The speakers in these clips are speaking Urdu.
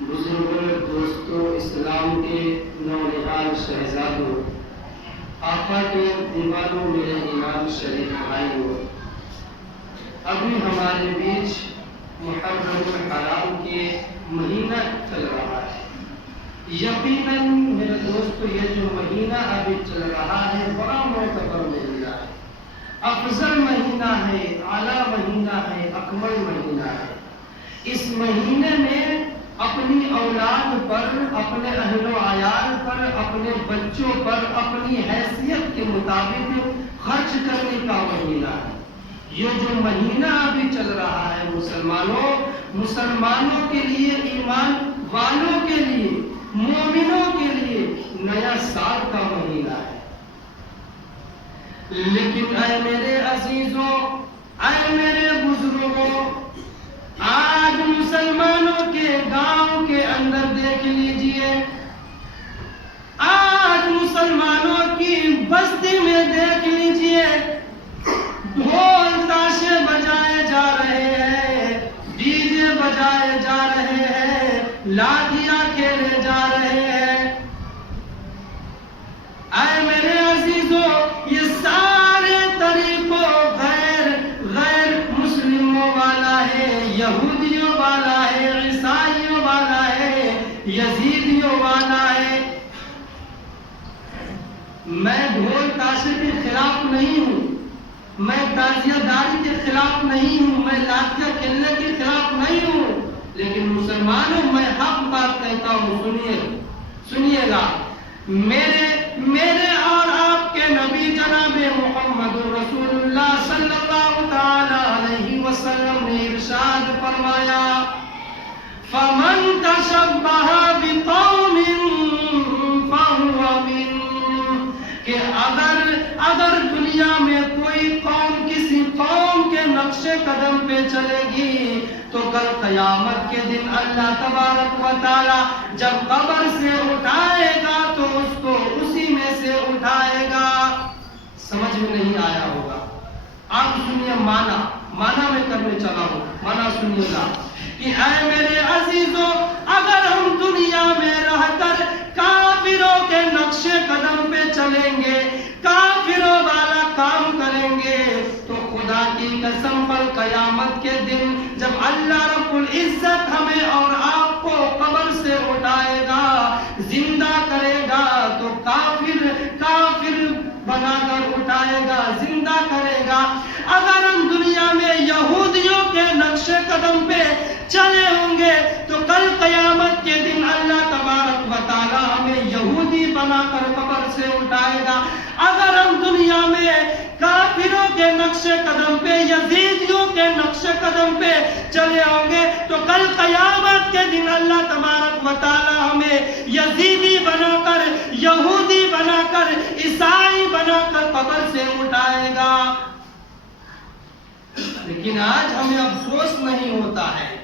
بزرگوں، دوستوں، اسلام کے نونہال شہزادوں، آقا کے دیوانوں، میرے ایمان شریف بھائیوں، ابھی ہمارے بیچ محرم الحرام کے مہینہ چل رہا ہے۔ یقیناً میرے دوستو، یہ جو مہینہ ابھی چل رہا ہے بڑا معتبر مہینہ ہے، افضل مہینہ ہے، اعلیٰ مہینہ ہے، اکمل مہینہ ہے۔ اس مہینے میں اپنی اولاد پر، اپنے اہل و عیال پر، اپنے بچوں پر اپنی حیثیت کے مطابق خرچ کرنے کا مہینہ ہے۔ یہ جو مہینہ ابھی چل رہا ہے مسلمانوں کے لیے، ایمان والوں کے لیے، مومنوں کے لیے نیا سال کا مہینہ ہے۔ لیکن اے میرے عزیزوں، اے میرے بزرگوں، آج مسلمانوں کے گاؤں کے اندر دیکھ لیجئے، آج مسلمانوں کی بستی میں دیکھ لیجئے، ڈھول تاشے بجائے جا رہے ہیں، ڈی جے بجائے جا رہے ہیں، لاٹیاں کھیلے جا رہے ہیں۔ اے میرے عزیزوں، یہ سارے طریقوں غیر مسلموں والا ہے، یہودیوں والا ہے، عیسائیوں والا ہے، یزیدیوں والا ہے۔ میں ڈھول تاشے کے خلاف نہیں ہوں، میں تازیہ داری کے خلاف نہیں ہوں، میں لاٹیاں کھیلنے کے خلاف نہیں ہوں، لیکن مسلمانوں میں حق بات کہتا ہوں، سنیے گا۔ میرے اور آپ کے نبی جناب محمد رسول اللہ صلی اللہ تعالی علیہ وسلم نے ارشاد فرمایا، فَمَن تَشَبَّهَ بِقَوْمٍ فَهُوَ مِنْهُمْ، کہ اگر دنیا میں کوئی قوم کسی قوم کے نقش قدم پہ چلے گی تو کل قیامت کے دن اللہ تبارک و تعالی جب قبر سے اٹھائے گا تو اس کو اسی میں سے اٹھائے گا۔ سمجھ میں نہیں آیا ہوگا، آپ سنیے مانا میں کرنے چلا ہوں، مانا سنیے گا کہ اے میرے عزیزوں، اگر ہم دنیا میں رہ کر کافروں کے نقش قدم پہ چلیں گے، کافروں والا کام کریں گے تو خدا کی قسم پر قیامت کے دن جب اللہ رب العزت ہمیں اور آپ کو قبر سے اٹھائے گا، زندہ کرے گا تو کافر بنا کر اٹھائے گا، زندہ کرے گا۔ اگر ہم دنیا میں یہودیوں کے نقش قدم پہ چلے ہوں گے تو کل قیامت کے دن اللہ تبارک و تعالی ہمیں یہودی بنا کر قبر سے اٹھائے گا۔ اگر ہم دنیا میں کافروں کے نقش قدم پہ، یزیدیوں کے نقش قدم پہ چلے ہوں گے تو کل قیامت کے دن اللہ تبارک و تعالی ہمیں یزیدی بنا کر، یہودی بنا کر، عیسائی بنا کر قبر سے اٹھائے گا۔ لیکن آج ہمیں افسوس نہیں ہوتا ہے،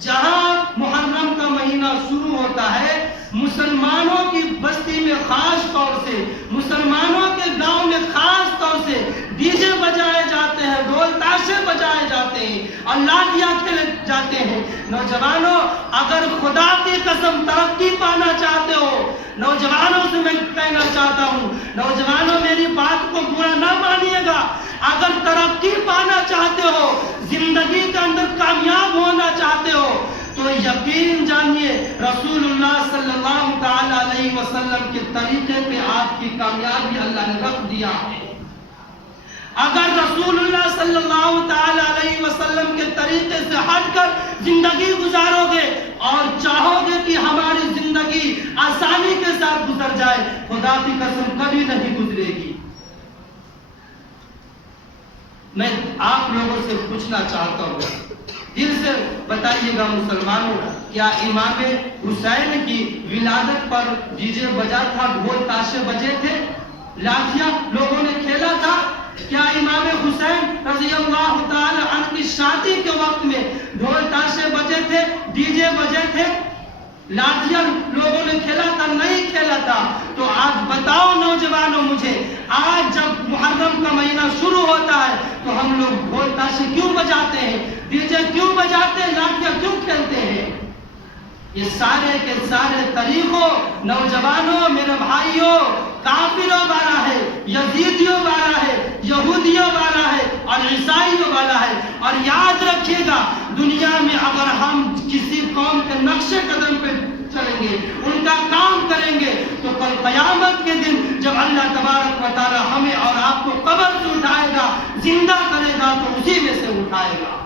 جہاں محرم کا مہینہ شروع ہوتا ہے، مسلمانوں کی بستی میں خاص طور سے، مسلمانوں کے گاؤں میں خاص طور سے ڈی جے بجائے جاتے ہیں، ڈھول تاشے بجائے جاتے ہیں اور لاٹیاں کھیلے جاتے ہیں۔ نوجوانوں، اگر خدا کی قسم ترقی پانا چاہتے ہو، نوجوانوں سے میں کہنا چاہتا ہوں، نوجوانوں میری بات کو برا نہ مانیے گا، اگر ترقی پانا چاہتے ہو، زندگی کے اندر کامیاب ہونا چاہتے ہو تو یقین جانیے رسول اللہ صلی اللہ تعالی علیہ وسلم کے طریقے پہ آپ کی کامیابی اللہ نے رکھ دیا ہے۔ اگر رسول اللہ صلی اللہ تعالی علیہ وسلم کے طریقے سے ہٹ کر زندگی گزارو گے اور چاہو گے کہ ہماری زندگی آسانی کے ساتھ گزر جائے، خدا کی قسم کبھی نہیں گزرے گی۔ میں آپ لوگوں سے پوچھنا چاہتا ہوں، دل سے بتائیے گا مسلمانوں، کیا امام حسین کی ولادت پر ڈی جے بجا تھا، ڈھول تاشے بجے تھے، لاٹیاں لوگوں نے کھیلا تھا؟ کیا امام حسین رضی اللہ تعالی عنہ کی شادی کے وقت میں ڈھول تاشے بجے تھے، ڈی جے بجے تھے، لاٹیاں لوگوں نے کھیلا تھا؟ نہیں کھیلا تھا۔ تو آج بتاؤ نوجوانوں مجھے، آج جب محرم کا مہینہ شروع ہوتا ہے تو ہم لوگ ڈھول تاشے کیوں بجاتے ہیں، ڈی جے کیوں بجاتے ہیں، لاٹیاں کیوں کھیلتے ہیں؟ یہ سارے کے سارے طریقوں نوجوانوں میرے بھائیوں کافروں والا ہے، یزیدیوں والا ہے، یہودیوں والا ہے اور عیسائیوں والا ہے. اور یاد رکھیے گا دنیا میں اگر ہم کسی قوم کے نقش قدم پہ چلیں گے، ان کا کام کریں گے، تو کل قیامت کے دن جب اللہ تبارک و تعالی ہمیں اور آپ کو قبر سے اٹھائے گا، زندہ کرے گا، تو اسی میں سے اٹھائے گا.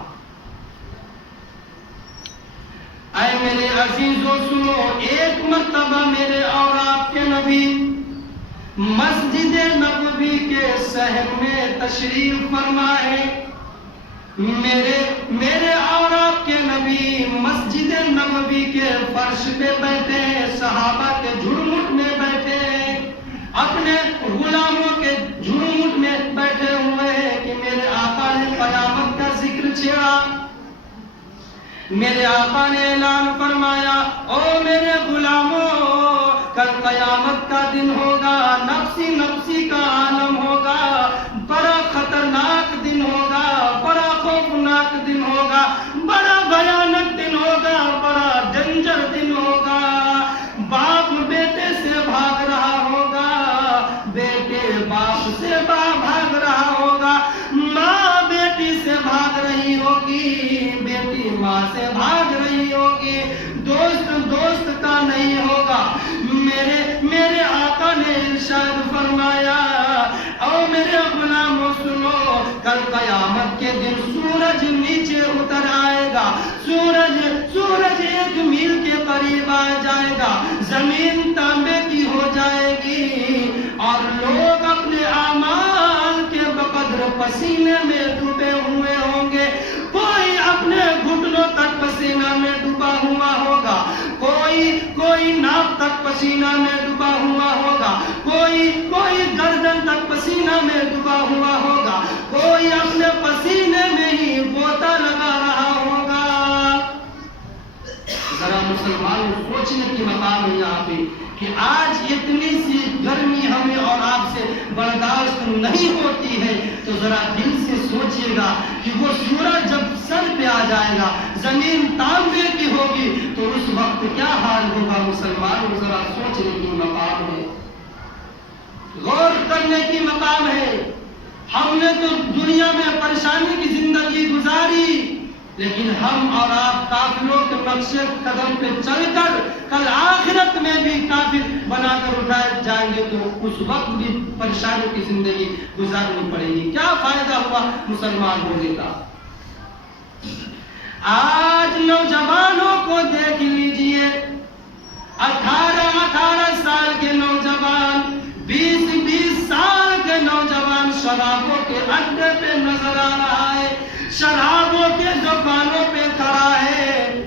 اے میرے عزیزوں سنو، ایک مرتبہ میرے اور آپ کے نبی مسجد نبوی کے صحن میں تشریف فرمائے. میرے اور آپ کے نبی مسجد نبوی کے فرش پہ بیٹھے ہیں، صحابہ کے جھرمٹ میں بیٹھے ہیں، اپنے غلاموں کے جھرمٹ میں بیٹھے ہوئے ہیں کہ میرے آقا نے قیامت کا ذکر چھیڑا. میرے آقا نے اعلان فرمایا، او میرے غلاموں، کل قیامت کا دن ہوگا، نفسی نفسی کا عالم ہوگا، بڑا خطرناک دن ہوگا، بڑا خوفناک دن ہوگا، بڑا بھیانک دن ہوگا، بڑا ڈینجر دن ہوگا. باپ بیٹے سے بھاگ رہا ہوگا، بیٹے باپ سے بھاگ رہا ہوگا، ماں بیٹی سے بھاگ رہی ہوگی، بیٹی ماں سے بھاگ رہی ہوگی، دوست دوست کا نہیں ہوگا. میرے آقا نے ارشاد فرمایا، او میرے غلاموں سنو، کل قیامت کے دن سورج نیچے اتر آئے گا، سورج 1 میل کے قریب آ جائے گا، زمین تانبے کی ہو جائے گی اور لوگ اپنے اعمال کے بقدر پسینے میں ڈوبے ہوئے ہوں گے. کوئی اپنے گھٹنوں تک پسینہ میں ڈوبا ہوا ہوگا، کوئی ناک تک پسینہ میں ڈوبا ہوا ہوگا، کوئی گردن تک پسینہ میں ڈوبا ہوا ہوگا، کوئی اپنے پسینے میں ہی غوطہ لگا رہا ہوگا. ذرا مسلمانوں سوچنے کی مقام ہے یہاں پہ کہ آج اتنی سی گرمی ہمیں اور آپ سے برداشت نہیں ہوتی ہے، تو ذرا دل سے سوچئے گا کہ وہ سورج جب سر پہ آ جائے گا، زمین تانبے کی ہوگی، تو اس وقت کیا حال ہوگا. مسلمانوں ذرا سوچنے کی مقام ہے، غور کرنے کی مقام ہے. ہم نے تو دنیا میں پریشانی کی زندگی گزاری، لیکن ہم اور آپ کافروں کے نقش قدم پہ چل کر کل آخرت میں بھی کافر بنا کر اٹھائے جائیں گے، تو اس وقت بھی پریشانی کی زندگی گزارنی پڑے گی. کیا فائدہ ہوا مسلمان ہونے کا؟ آج نوجوانوں کو دیکھ لیجئے، 18 سال کے نوجوان، 20 سال کے نوجوان شرابوں کے اڈے پہ نظر آ رہا ہے، شرابوں کے دکانوں پہ کھڑا ہے،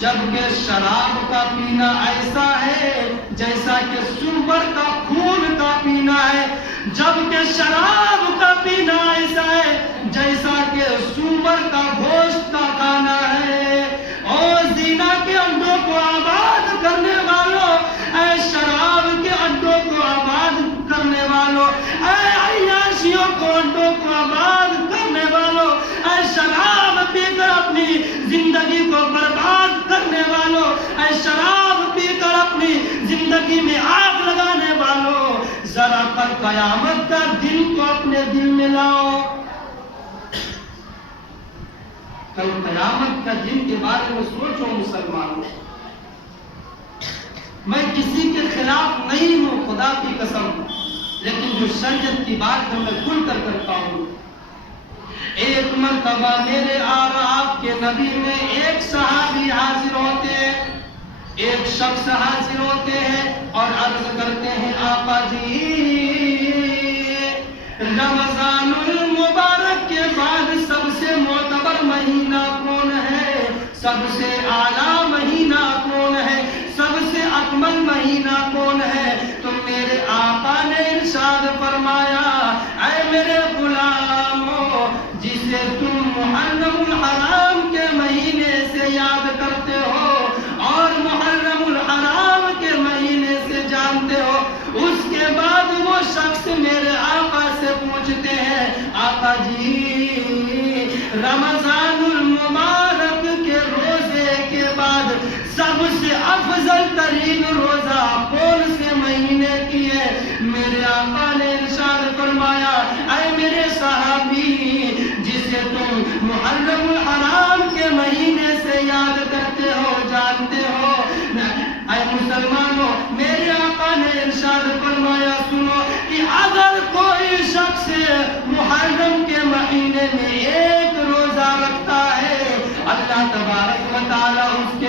جبکہ شراب کا پینا ایسا ہے جیسا کہ سور کا خون کا پینا ہے، جبکہ شراب کا پینا ایسا ہے جیسا کہ سور کا گوشت کا کھانا ہے. اور زنا کے اڈوں کو آباد کرنے والوں، اے شراب کے اڈوں کو آباد کرنے والوں، اے عیاشیوں کو اڈوں کو آباد کرنے والوں، اے شراب پی کر اپنی زندگی کو برباد کرنے والوں، اے شراب پی کر اپنی زندگی میں آگ لگانے والوں، ذرا کل قیامت کا دن کو اپنے دل میں لاؤ. کل قیامت کا دن کے بارے میں سوچو مسلمانوں. میں کسی کے خلاف نہیں ہوں، خدا کی قسم، لیکن جو شریعت کی بات ہے میں کھل کر کرتا ہوں. ایک مرتبہ میرے اور آپ کے نبی میں ایک صحابی حاضر ہوتے ہیں، ایک شخص حاضر ہوتے ہیں اور عرض کرتے ہیں، آقا جی رمضان المبارک کے بعد سب سے معتبر مہینہ کون ہے، سب سے اعلیٰ مہینہ کون ہے، سب سے اکمل مہینہ کون ہے؟ تو میرے آقا نے ارشاد فرمایا، اے میرے غلاموں، جسے تم محرم الحرام کے مہینے سے یاد کرتے ہو اور محرم الحرام کے مہینے سے جانتے ہو، اس کے بعد وہ شخص میرے آقا سے پوچھتے ہیں، آقا جی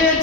1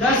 10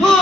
2